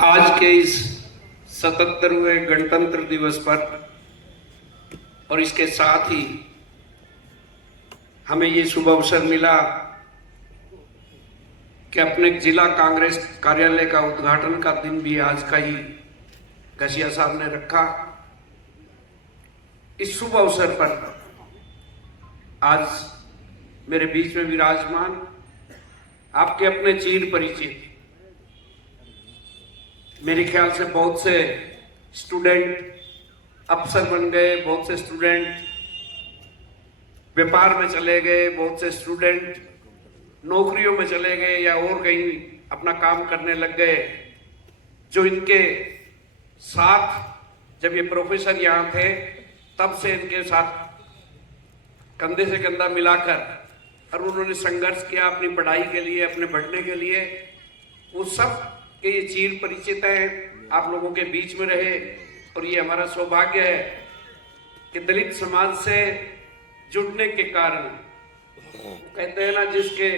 आज के इस 77वें गणतंत्र दिवस पर और इसके साथ ही हमें ये शुभ अवसर मिला कि अपने जिला कांग्रेस कार्यालय का उद्घाटन का दिन भी आज का ही घसिया साहब ने रखा। इस शुभ अवसर पर आज मेरे बीच में विराजमान आपके अपने चीर परिचित, मेरे ख्याल से बहुत से स्टूडेंट अफसर बन गए, बहुत से स्टूडेंट व्यापार में चले गए, बहुत से स्टूडेंट नौकरियों में चले गए या और कहीं अपना काम करने लग गए। जो इनके साथ जब ये प्रोफेसर यहाँ थे तब से इनके साथ कंधे से कंधा मिलाकर और उन्होंने संघर्ष किया अपनी पढ़ाई के लिए, अपने बढ़ने के लिए। वो सब के ये चीर परिचित हैं, आप लोगों के बीच में रहे। और ये हमारा सौभाग्य है कि दलित समाज से जुड़ने के कारण, कहते हैं ना, जिसके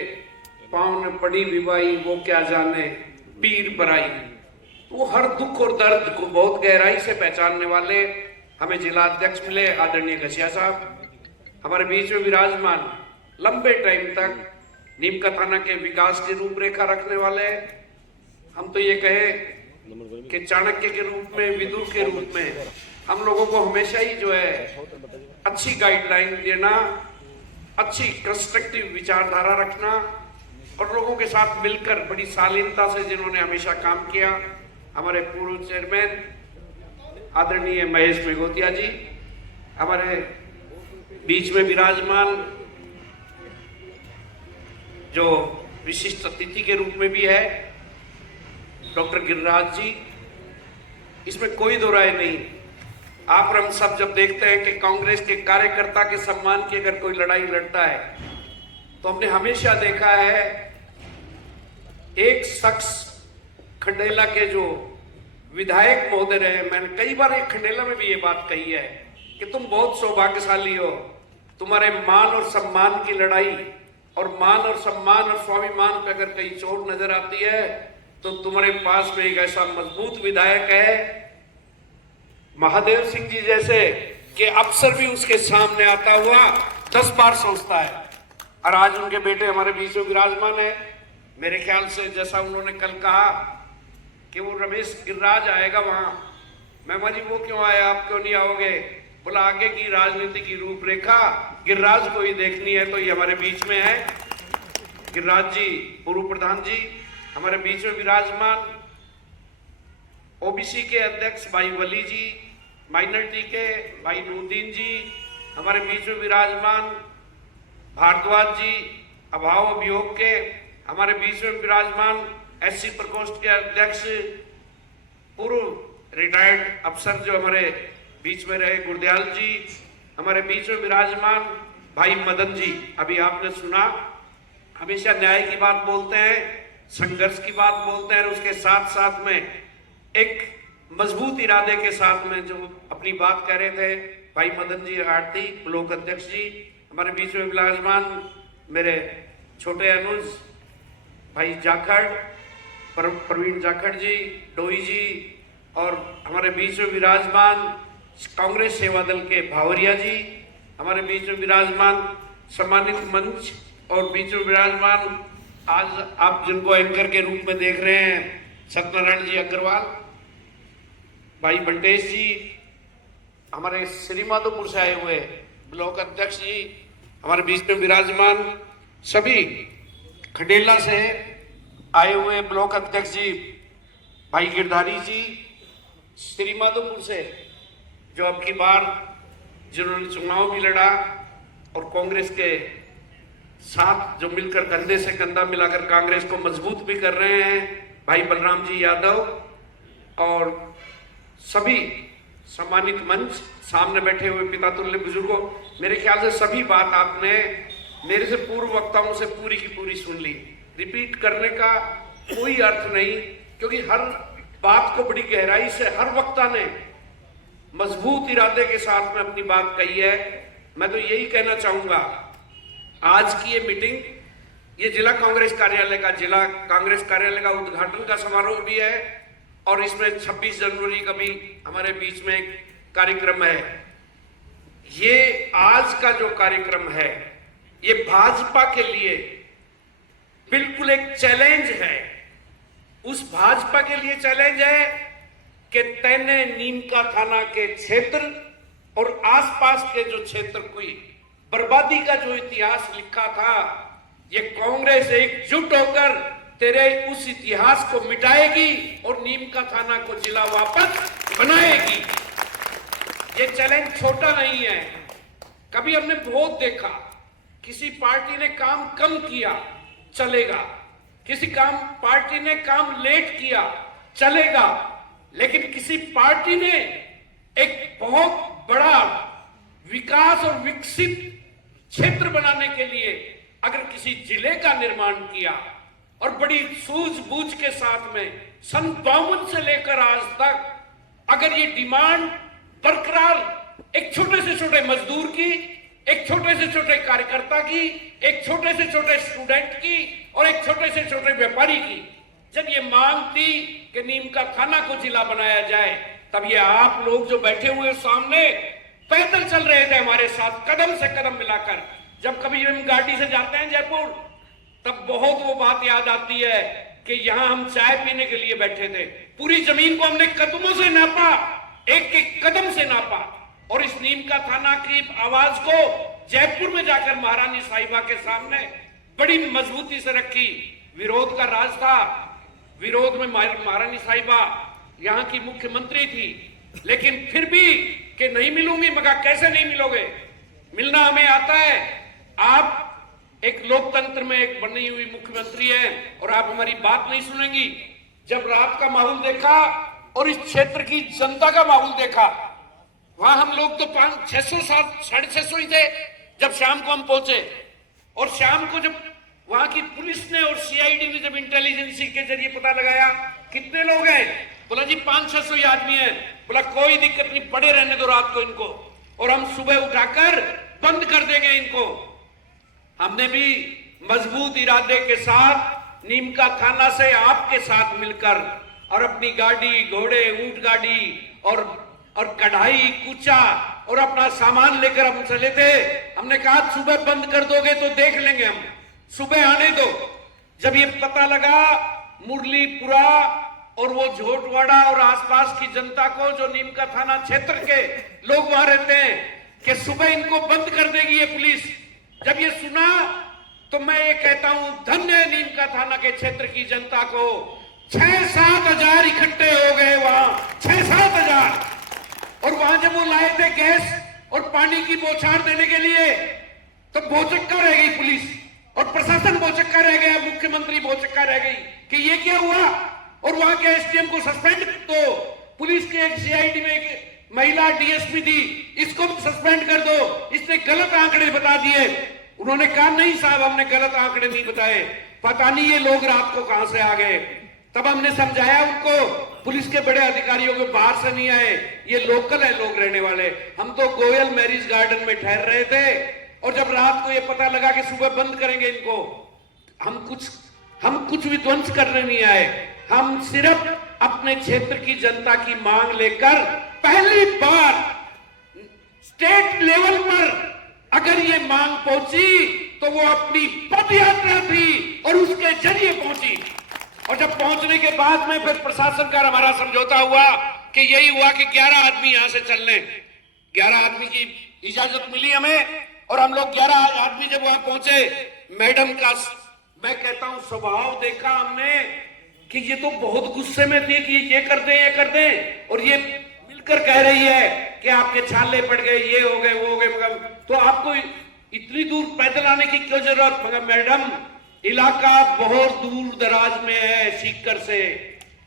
पांव ने पड़ी विवाही वो क्या जाने पीर पराई। वो हर दुख और दर्द को बहुत गहराई से पहचानने वाले हमें जिला अध्यक्ष मिले, आदरणीय घसिया साहब हमारे बीच में विराजमान, लंबे टाइम तक नीमका थाना के विकास की रूपरेखा रखने वाले। हम तो ये कहें कि चाणक्य के रूप में, विदुर के रूप में हम लोगों को हमेशा ही जो है अच्छी गाइडलाइन देना, अच्छी कंस्ट्रक्टिव विचारधारा रखना और लोगों के साथ मिलकर बड़ी शालीनता से जिन्होंने हमेशा काम किया, हमारे पूर्व चेयरमैन आदरणीय महेश मेघोतिया जी, हमारे बीच में विराजमान जो विशिष्ट अतिथि के रूप में भी है डॉक्टर गिरिराज जी, इसमें कोई दो राय नहीं। आप और हम सब जब देखते हैं कि कांग्रेस के कार्यकर्ता के सम्मान की अगर कोई लड़ाई लड़ता है तो हमने हमेशा देखा है एक शख्स खंडेला के जो विधायक महोदय रहे, मैंने कई बार एक खंडेला में भी ये बात कही है कि तुम बहुत सौभाग्यशाली हो, तुम्हारे मान और सम्मान की लड़ाई, और मान और सम्मान और स्वाभिमान पे अगर कहीं चोट नजर आती है तो तुम्हारे पास में एक ऐसा मजबूत विधायक है महादेव सिंह जी जैसे कि अफसर भी उसके सामने आता हुआ 10 बार सोचता है। और आज उनके बेटे हमारे बीच में विराजमान है। मेरे ख्याल से जैसा उन्होंने कल कहा कि वो रमेश गिरिराज आएगा वहां, मैं जी वो क्यों आया, आप क्यों नहीं आओगे? बोला आगे की राजनीति की रूपरेखा गिरिराज को ही देखनी है। तो ये हमारे बीच में है गिरिराज जी, पूर्व प्रधान जी हमारे बीच में विराजमान, ओबीसी के अध्यक्ष भाई वली जी, माइनॉरिटी के भाई नूरदीन जी हमारे बीच में विराजमान, भारद्वाज जी अभाव अभियोग के हमारे बीच में विराजमान, एससी प्रकोष्ठ के अध्यक्ष पूर्व रिटायर्ड अफसर जो हमारे बीच में रहे गुरदयाल जी हमारे बीच में विराजमान, भाई मदन जी अभी आपने सुना, हमेशा न्याय की बात बोलते हैं, संघर्ष की बात बोलते हैं, और उसके साथ साथ में एक मजबूत इरादे के साथ में जो अपनी बात कह रहे थे भाई मदन जी आरती ब्लॉक अध्यक्ष जी हमारे बीच में विराजमान, मेरे छोटे अनुज भाई जाखड़, प्रवीण जाखड़ जी, डोई जी, और हमारे बीच में विराजमान कांग्रेस सेवा दल के भावरिया जी हमारे बीच में विराजमान, सम्मानित मंच और बीच में विराजमान आज आप जिनको एंकर के रूप में देख रहे हैं सत्यनारायण जी अग्रवाल, भाई बंटेश जी हमारे श्रीमाधोपुर से आए हुए ब्लॉक अध्यक्ष जी हमारे बीच में विराजमान, सभी खंडेला से आए हुए ब्लॉक अध्यक्ष जी भाई गिरधारी जी, श्रीमाधोपुर से जो अब की बार जिन्होंने चुनाव भी लड़ा और कांग्रेस के साथ जो मिलकर कंधे से कंधा मिलाकर कांग्रेस को मजबूत भी कर रहे हैं, भाई बलराम जी यादव, और सभी सम्मानित मंच सामने बैठे हुए पिता तुल्य बुजुर्गों, मेरे ख्याल से सभी बात आपने मेरे से पूर्व वक्ताओं से पूरी की पूरी सुन ली। रिपीट करने का कोई अर्थ नहीं, क्योंकि हर बात को बड़ी गहराई से हर वक्ता ने मजबूत इरादे के साथ में अपनी बात कही है। मैं तो यही कहना चाहूंगा, आज की ये मीटिंग, ये जिला कांग्रेस कार्यालय का उद्घाटन का समारोह भी है और इसमें 26 जनवरी का भी हमारे बीच में एक कार्यक्रम है। ये आज का जो कार्यक्रम है ये भाजपा के लिए बिल्कुल एक चैलेंज है। उस भाजपा के लिए चैलेंज है कि तैने नीमका थाना के क्षेत्र और आसपास के जो क्षेत्र कोई बर्बादी का जो इतिहास लिखा था, ये कांग्रेस एकजुट होकर तेरे उस इतिहास को मिटाएगी और नीमका थाना को जिला वापस बनाएगी। ये चैलेंज छोटा नहीं है। कभी हमने बहुत देखा, किसी पार्टी ने काम कम किया चलेगा, किसी पार्टी ने काम लेट किया चलेगा, लेकिन किसी पार्टी ने एक बहुत बड़ा विकास और विकसित क्षेत्र बनाने के लिए अगर किसी जिले का निर्माण किया और बड़ी सूझबूझ के साथ में सन 52 से लेकर आज तक अगर ये डिमांड बरकरार, एक छोटे से छोटे मजदूर की, एक छोटे से छोटे कार्यकर्ता की, एक छोटे से छोटे स्टूडेंट की और एक छोटे से छोटे व्यापारी की, जब ये मांग थी कि नीमका थाना को जिला बनाया जाए, तब ये आप लोग जो बैठे हुए सामने पैदल चल रहे थे हमारे साथ, कदम से कदम मिलाकर। जब कभी हम गाड़ी से जाते हैं जयपुर, तब बहुत वो बात याद आती है कि यहां हम चाय पीने के लिए बैठे थे। पूरी जमीन को हमने कदमों से नापा, एक एक कदम से नापा और इस नीमका थाना की आवाज को जयपुर में जाकर महारानी साहिबा के सामने बड़ी मजबूती से रखी। विरोध का राज था, विरोध में महारानी साहिबा यहाँ की मुख्यमंत्री थी, लेकिन फिर भी कि नहीं मिलूंगी, मगर कैसे नहीं मिलोगे, मिलना हमें आता है। आप एक लोकतंत्र में एक बनी हुई मुख्यमंत्री है और आप हमारी बात नहीं सुनेंगी। जब रात का माहौल देखा और इस क्षेत्र की जनता का माहौल देखा, वहां हम लोग तो 500-600 650 ही थे जब शाम को हम पहुंचे। और शाम को जब वहां की पुलिस ने और सीआईडी ने जब इंटेलिजेंस के जरिए पता लगाया कितने लोग हैं, बोला जी 500-600 ही आदमी हैं। बोला कोई दिक्कत नहीं, पड़े रहने दो रात को इनको, और हम सुबह उठाकर बंद कर देंगे इनको। हमने भी मजबूत इरादे के साथ नीमका थाना से आपके साथ मिलकर और अपनी गाड़ी, घोड़े, ऊंट गाड़ी और कढ़ाई, कुचा और अपना सामान लेकर हम चले थे। हमने कहा सुबह बंद कर दोगे तो देख लेंगे, हम सुबह आने दो। जब ये पता लगा मुरलीपुरा और वो झोटवाड़ा और आसपास की जनता को, जो नीमका थाना क्षेत्र के लोग वहां रहते हैं, कि सुबह इनको बंद कर देगी ये पुलिस, जब ये सुना तो मैं ये कहता हूं धन्य है नीमका थाना के क्षेत्र की जनता को। 6-7 हजार इकट्ठे हो गए वहां, 6-7 हजार। और वहां जब वो लाए थे गैस और पानी की बौछार देने के लिए, तो भौचक्का रह गई पुलिस और प्रशासन भौचक्का रह गया, मुख्यमंत्री भौचक्का रह गई कि ये क्या हुआ। और वहां के एसडीएम को सस्पेंड कर दो, पुलिस के एक सीआईडी में एक महिला डीएसपी थी, इसको सस्पेंड कर दो, इसने गलत आंकड़े बता दिए। उन्होंने कहा नहीं साहब, हमने गलत आंकड़े नहीं बताए, पता नहीं ये लोग रात को कहां से आ गए। तब हमने समझाया उनको, पुलिस के बड़े अधिकारियों के बाहर से नहीं आए, ये लोकल है लोग रहने वाले। हम तो गोयल मैरिज गार्डन में ठहर रहे थे और जब रात को ये पता लगा कि सुबह बंद करेंगे इनको, हम कुछ विध्वंस करने नहीं आए, हम सिर्फ अपने क्षेत्र की जनता की मांग लेकर पहली बार स्टेट लेवल पर अगर ये मांग पहुंची तो वो अपनी पद यात्रा थी और उसके जरिए पहुंची। और जब पहुंचने के बाद में फिर प्रशासन का हमारा समझौता हुआ कि यही हुआ कि 11 आदमी यहां से चल लें। 11 आदमी की इजाजत मिली हमें और हम लोग 11 आदमी जब वहां पहुंचे, मैडम का मैं कहता हूं स्वभाव देखा हमने कि ये तो बहुत गुस्से में थी कि ये कर दें, और ये मिलकर कह रही है कि आपके छाले पड़ गए, ये हो गए, वो हो गए, मगर तो आपको इतनी दूर पैदल आने की क्यों जरूरत। मगर मैडम इलाका बहुत दूर दराज में है, सीकर से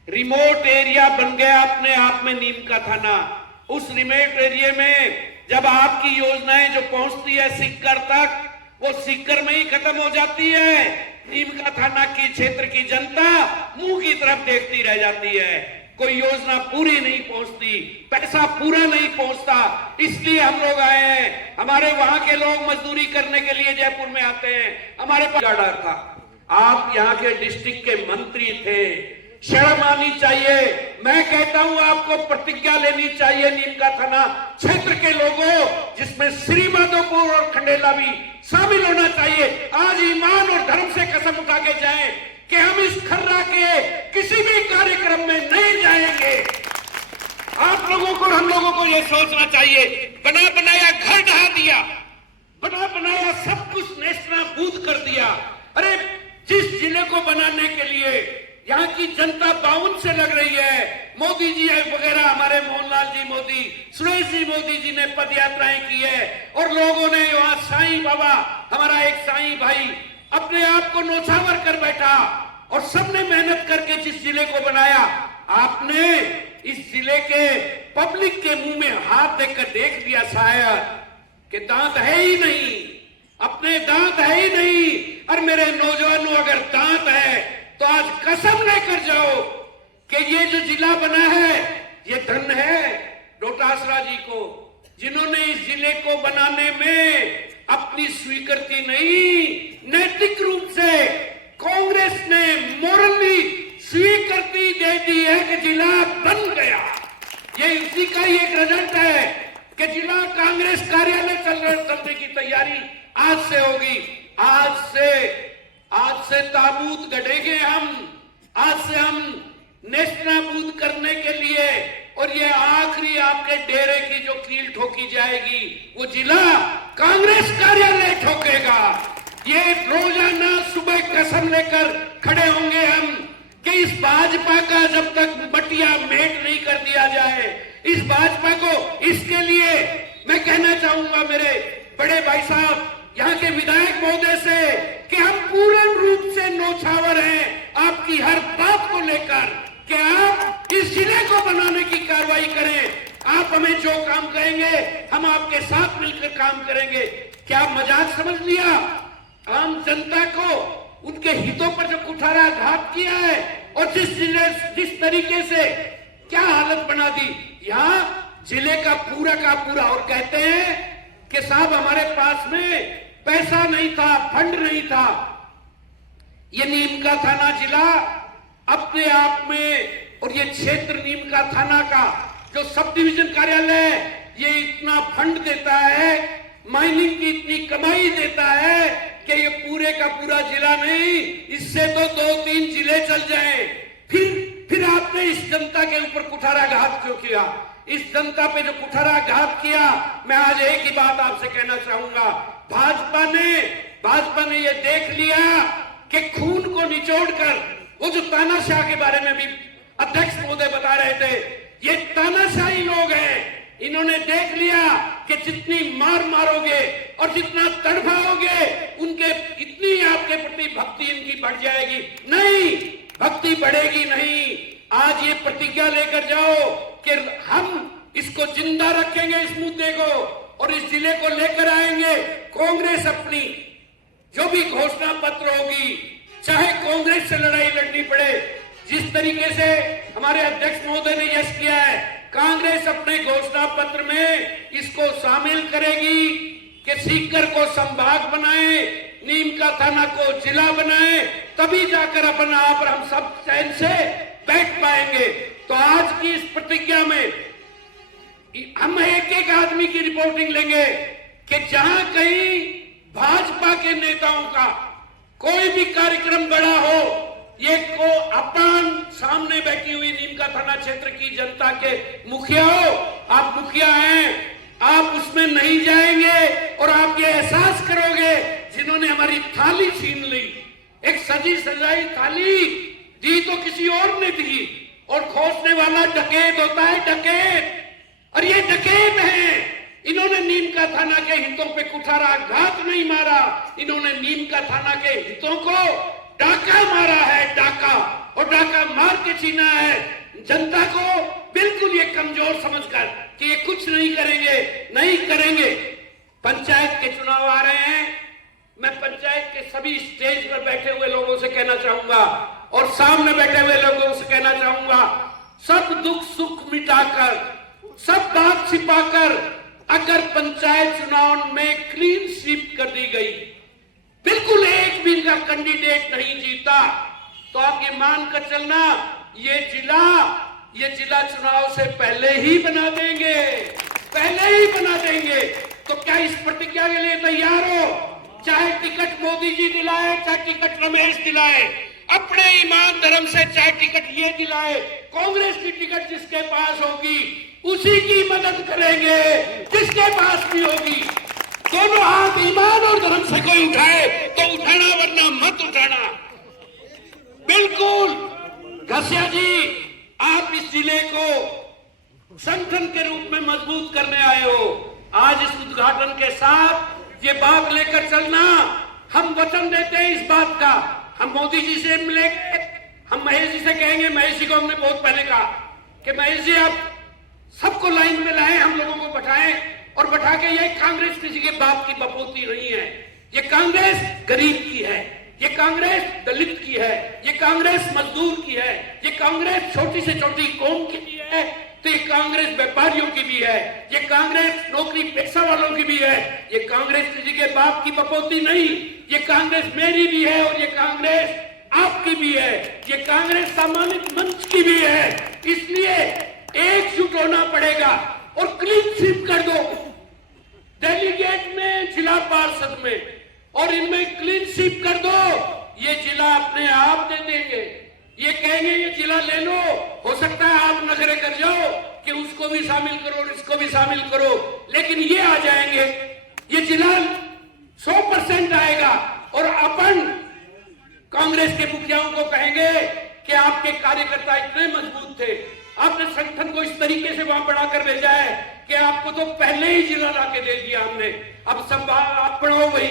रिमोट एरिया बन गया अपने आप में नीमका थाना। उस रिमोट एरिया में जब आपकी योजनाएं जो पहुंचती है सीकर तक, वो सीकर में ही खत्म हो जाती है। नीमका थाना की क्षेत्र की जनता मुंह की तरफ देखती रह जाती है, कोई योजना पूरी नहीं पहुंचती, पैसा पूरा नहीं पहुंचता। इसलिए हम लोग आए हैं, हमारे वहां के लोग मजदूरी करने के लिए जयपुर में आते हैं। हमारे पास डर था, आप यहाँ के डिस्ट्रिक्ट के मंत्री थे, शर्म आनी चाहिए। मैं कहता हूं आपको प्रतिज्ञा लेनी चाहिए नीमका थाना क्षेत्र के लोगों, जिसमें श्री माधोपुर और खंडेला भी शामिल होना चाहिए। आज ईमान और धर्म से कसम उठा के जाएं कि हम इस खर्रा के किसी भी कार्यक्रम में नहीं जाएंगे। आप लोगों को, हम लोगों को यह सोचना चाहिए। बना बनाया घर ढहा दिया, बना बनाया सब कुछ नेस्तनाबूद कर दिया। अरे जिस जिले को बनाने के लिए यहाँ की जनता बाउंड से लग रही है, मोदी जी वगैरह, हमारे मोहनलाल जी मोदी, सुरेश जी मोदी जी ने पद यात्राएं की है और लोगों ने वहां साईं बाबा, हमारा एक साईं भाई अपने आप को नौछावर कर बैठा और सबने मेहनत करके जिस जिले को बनाया, आपने इस जिले के पब्लिक के मुंह में हाथ देकर देख लिया शायद कि दांत है ही नहीं, अपने दांत है ही नहीं। और मेरे नौजवानों, अगर दांत है तो आज कसम लेकर जाओ कि ये जो जिला बना है ये धन है डोटासरा जी को, जिन्होंने इस जिले को बनाने में अपनी स्वीकृति नहीं, नैतिक रूप से कांग्रेस ने मोरली स्वीकृति दे दी है कि जिला बन गया। ये इसी का ही एक रिजल्ट है कि जिला कांग्रेस कार्यालय चलने की तैयारी आज से होगी। आज से ताबूत गढ़ेंगे हम, आज से हम नेस्तनाबूद करने के लिए, और ये आखिरी आपके डेरे की जो कील ठोकी जाएगी वो जिला कांग्रेस कार्यालय ठोकेगा। ये रोजाना सुबह कसम लेकर खड़े होंगे हम कि इस भाजपा का जब तक बटिया मेट नहीं कर दिया जाए, इस भाजपा को, इसके लिए मैं कहना चाहूंगा मेरे बड़े भाई साहब, यहाँ के विधायक महोदय से, कि हम पूर्ण रूप से नौछावर हैं आपकी हर बात को लेकर कि आप इस जिले को बनाने की कार्रवाई करें। आप हमें जो काम कहेंगे हम आपके साथ मिलकर काम करेंगे। क्या मजाक समझ लिया? आम जनता को उनके हितों पर जो कुठाराघात किया है और जिस तरीके से क्या हालत बना दी, यहाँ जिले का पूरा, और कहते हैं कि साहब हमारे पास में पैसा नहीं था, फंड नहीं था। ये नीमका थाना जिला अपने आप में, और ये क्षेत्र नीमका थाना का जो सब डिवीजन कार्यालय है, ये इतना फंड देता है, माइनिंग की इतनी कमाई देता है कि ये पूरे का पूरा जिला नहीं, इससे तो 2-3 जिले चल जाएं। फिर आपने इस जनता के ऊपर कुठाराघात क्यों किया? इस जनता पे जो कुठाराघात किया, मैं आज एक ही बात आपसे कहना चाहूंगा, भाजपा ने ये देख लिया कि खून को निचोड़कर, वो जो तानाशाह के बारे में भी अध्यक्ष महोदय बता रहे थे, ये तानाशाही लोग हैं। इन्होंने देख लिया कि जितनी मार मारोगे और जितना तड़फाओगे, उनके इतनी आपके प्रति भक्ति इनकी बढ़ जाएगी। नहीं, भक्ति बढ़ेगी नहीं। आज ये प्रतिज्ञा लेकर जाओ कि हम इसको जिंदा रखेंगे, इस मुद्दे को, और इस जिले को लेकर आएंगे। कांग्रेस अपनी जो भी घोषणा पत्र होगी, चाहे कांग्रेस से लड़ाई लड़नी पड़े, जिस तरीके से हमारे अध्यक्ष महोदय ने यश किया है, कांग्रेस अपने घोषणा पत्र में इसको शामिल करेगी कि सीकर को संभाग बनाए, नीमका थाना को जिला बनाए, तभी जाकर अपना आप और हम सब चैन से बैठ पाएंगे। तो आज की इस प्रतिज्ञा में हम एक आदमी की रिपोर्टिंग लेंगे कि जहां कहीं भाजपा के नेताओं का कोई भी कार्यक्रम बड़ा हो, ये को अपन सामने बैठी हुई नीमका थाना क्षेत्र की जनता के मुखिया हो, आप मुखिया हैं, आप उसमें नहीं जाएंगे और आप ये एहसास करोगे जिन्होंने हमारी थाली छीन ली, एक सजी सजाई थाली दी तो किसी और ने दी, और खोसने वाला डकैत होता है, डकैत, और ये डकैत हैं। इन्होंने नीमका थाना के हितों पे कुठाराघात नहीं मारा, इन्होंने नीमका थाना के हितों को डाका मारा है, डाका, और डाका मार के छीना है जनता को, बिल्कुल ये कमजोर समझकर कि ये कुछ नहीं करेंगे, नहीं करेंगे। पंचायत के चुनाव आ रहे हैं, मैं पंचायत के सभी स्टेज पर बैठे हुए लोगों से कहना चाहूंगा और सामने बैठे हुए लोगों से कहना चाहूंगा, सब दुख सुख मिटाकर, सब बात छिपाकर, अगर पंचायत चुनाव में क्लीन स्वीप कर दी गई, बिल्कुल एक भी इनका कैंडिडेट नहीं जीता, तो आप ये मानकर चलना ये जिला चुनाव से पहले ही बना देंगे, पहले ही बना देंगे। तो क्या इस प्रतिज्ञा के लिए तैयार हो? चाहे टिकट मोदी जी दिलाए, चाहे टिकट रमेश दिलाए, अपने ईमान धर्म से चाहे टिकट ये दिलाए, कांग्रेस की टिकट जिसके पास होगी उसी की मदद करेंगे जिसके पास भी होगी। दोनों हाथ ईमान और धर्म से कोई उठाए तो उठाना, वरना मत उठाना। बिल्कुल घसिया जी, आप इस जिले को संगठन के रूप में मजबूत करने आए हो। आज इस उद्घाटन के साथ ये बात लेकर चलना, हम वचन देते हैं इस बात का। हम मोदी जी से मिलेंगे, हम महेश जी से कहेंगे, महेश जी को हमने बहुत पहले कहा कि महेश जी आप सबको लाइन में लाएं, हम लोगों को बैठाएं और बैठा के, ये कांग्रेस किसी के बाप की बपोती नहीं है, ये कांग्रेस गरीब की है, ये कांग्रेस दलित की है, ये कांग्रेस मजदूर की है, ये कांग्रेस छोटी से छोटी कौम की भी है, तो ये कांग्रेस व्यापारियों की भी है, ये कांग्रेस नौकरी पेशा वालों की भी है, ये कांग्रेस किसी के बाप की बपोती नहीं, ये कांग्रेस मेरी भी है और ये कांग्रेस आपकी भी है, ये कांग्रेस सामाजिक मंच की भी है। इसलिए एकजुट होना पड़ेगा और क्लीन स्वीप कर दो डेलीगेट में, जिला पार्षद में, और इनमें क्लीन स्वीप कर दो। ये जिला अपने आप दे देंगे, ये कहेंगे ये जिला ले लो, हो सकता है आप नखरे कर जाओ कि उसको भी शामिल करो और इसको भी शामिल करो, लेकिन ये आ जाएंगे, ये जिला 100% आएगा। और अपन कांग्रेस के मुखियाओं को कहेंगे कि आपके कार्यकर्ता इतने मजबूत थे, आपने संगठन को इस तरीके से वहां बढ़ाकर भेजा है कि आपको तो पहले ही जिला लाके दे दिया हमने। अब संभाग आप बढ़ो, वही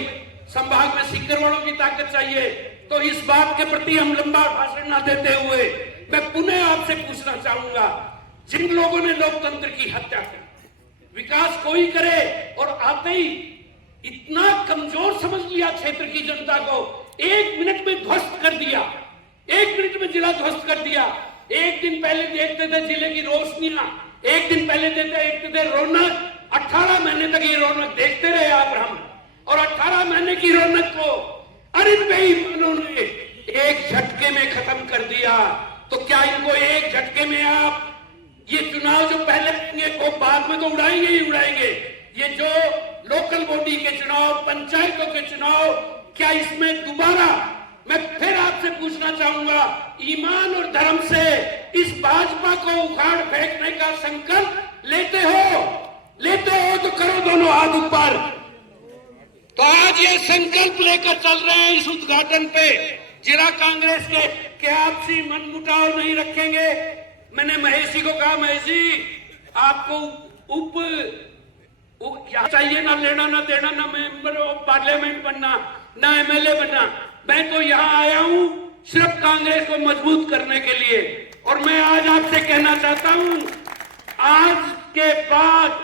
संभाग में सीकर वालों की ताकत चाहिए। तो इस बात के प्रति हम लंबा भाषण न देते हुए मैं पुनः आपसे पूछना चाहूंगा, जिन लोगों ने लोकतंत्र की हत्या की, विकास कोई करे और आते ही इतना कमजोर समझ लिया क्षेत्र की जनता को, 1 मिनट में ध्वस्त कर दिया, 1 मिनट में जिला ध्वस्त कर दिया। एक दिन पहले देखते थे जिले की रोशनियां, एक दिन पहले देखते थे रौनक, 18 महीने तक ये रौनक देखते रहे आप हम, और 18 महीने की रौनक को अरे बेईमानों ने एक झटके में खत्म कर दिया। तो क्या इनको एक झटके में आप ये चुनाव जो पहले लेंगे वो बाद में तो उड़ाएंगे ही उड़ाएंगे। ये जो लोकल बॉडी के चुनाव, पंचायतों के चुनाव, क्या इसमें दोबारा मैं फिर आपसे पूछना चाहूंगा, ईमान और धर्म से इस भाजपा को उखाड़ फेंकने का संकल्प लेते हो? लेते हो तो करो दोनों हाथ ऊपर। तो आज ये संकल्प लेकर चल रहे हैं इस उद्घाटन पे जिला कांग्रेस के कि आपसी मनमुटाव नहीं रखेंगे। मैंने महेश जी को कहा, महेश जी आपको क्या चाहिए, ना लेना ना देना, ना मेंबर ऑफ पार्लियामेंट बनना, ना एमएलए बनना, मैं तो यहाँ आया हूँ सिर्फ कांग्रेस को मजबूत करने के लिए। और मैं आज आपसे कहना चाहता हूँ, आज के बाद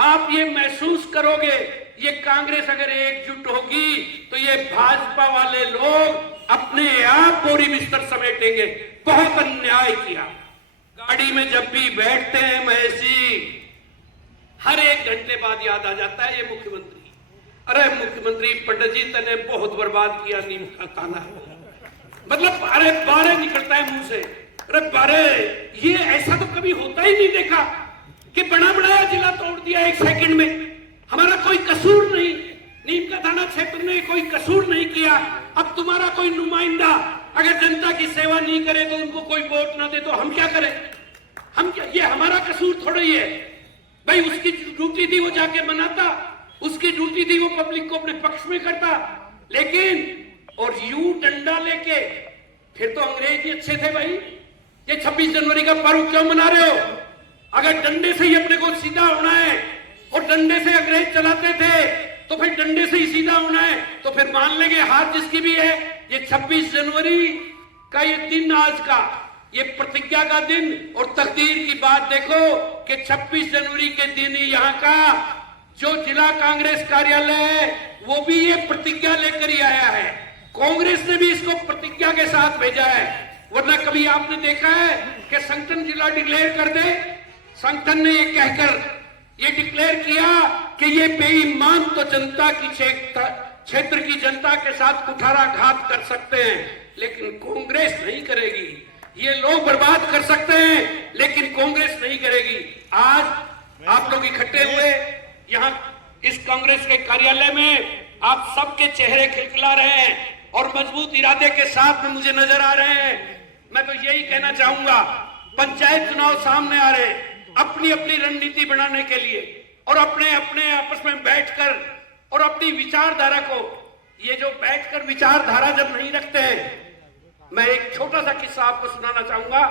आप ये महसूस करोगे, ये कांग्रेस अगर एकजुट होगी तो ये भाजपा वाले लोग अपने आप बोरी बिस्तर समेटेंगे। बहुत अन्याय किया। गाड़ी में जब भी बैठते हैं महेश जी, हर 1 घंटे बाद याद आ जाता है ये मुख्यमंत्री, अरे मुख्यमंत्री पंडित जी तने बहुत बर्बाद किया नीम का ताना, मतलब अरे बारे निकलता है मुंह से, अरे बारे, ये ऐसा तो कभी होता ही नहीं देखा कि बना बनाया जिला तोड़ दिया 1 सेकंड में। हमारा कोई कसूर नहीं, नीम का थाना क्षेत्र ने कोई कसूर नहीं किया। अब तुम्हारा कोई नुमाइंदा अगर जनता की सेवा नहीं करे तो उनको कोई वोट ना दे तो हम क्या करें? हम क्या, ये हमारा कसूर थोड़ा ही है भाई। उसकी ड्यूटी थी वो जाके मनाता, उसकी ड्यूटी थी वो पब्लिक को अपने पक्ष में करता, लेकिन और यूं डंडा लेके, फिर तो अंग्रेज ही अच्छे थे भाई। ये 26 जनवरी का पर्व क्यों मना रहे हो? अगर डंडे से ही अपने को सीधा होना है और डंडे से अंग्रेज चलाते थे तो फिर डंडे से ही सीधा होना है, तो फिर मान लेंगे हाथ जिसकी भी है। ये 26 जनवरी का ये दिन, आज का ये प्रतिज्ञा का दिन, और तकदीर की बात देखो कि 26 जनवरी के दिन ही यहाँ का जो जिला कांग्रेस कार्यालय है वो भी ये प्रतिज्ञा लेकर ही आया है। कांग्रेस ने भी इसको प्रतिज्ञा के साथ भेजा है, वरना कभी आपने देखा है कि संगठन जिला डिक्लेयर कर दे? संगठन ने ये कहकर ये डिक्लेयर किया कि ये बेईमान तो जनता की क्षेत्र की जनता के साथ कुठाराघात कर सकते हैं, लेकिन कांग्रेस नहीं करेगी। ये लोग बर्बाद कर सकते हैं, लेकिन कांग्रेस नहीं करेगी। आज आप लोग इकट्ठे हुए यहाँ इस कांग्रेस के कार्यालय में, आप सबके चेहरे खिलखिला रहे हैं और मजबूत इरादे के साथ में मुझे नजर आ रहे हैं। मैं तो यही कहना चाहूंगा, पंचायत चुनाव सामने आ रहे हैं, अपनी अपनी रणनीति बनाने के लिए और अपने अपने आपस में बैठकर और अपनी विचारधारा को, ये जो बैठकर विचारधारा जब नहीं रखते हैं, मैं एक छोटा सा किस्सा आपको सुनाना चाहूंगा।